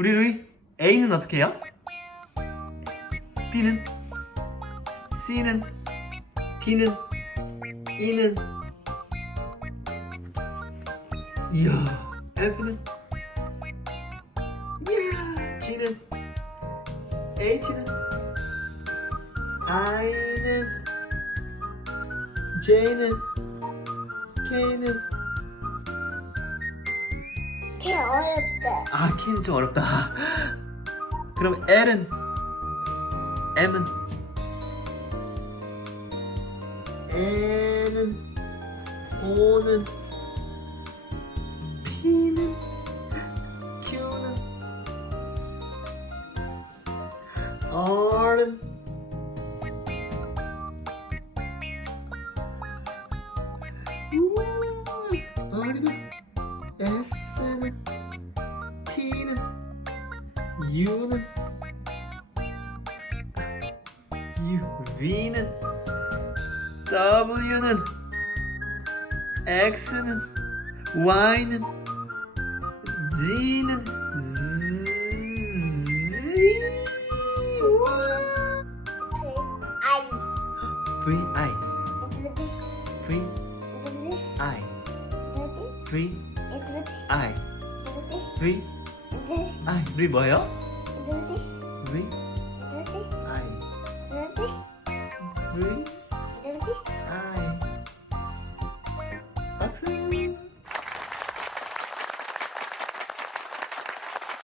우리 루이 A는 어떻게 해요? B는? C는? D는? E는? 이야, F는? 이야, G는? H는? I는? J는? K는? 걔 어렵다. 아, K는 좀 어렵다. 그럼 L은? M은? N은? O는? P는? Q는? R은? R는? S는? T는? U는? V는? W는? X는? Y는? Z는? V I V I V I V I 루이 뭐예요? V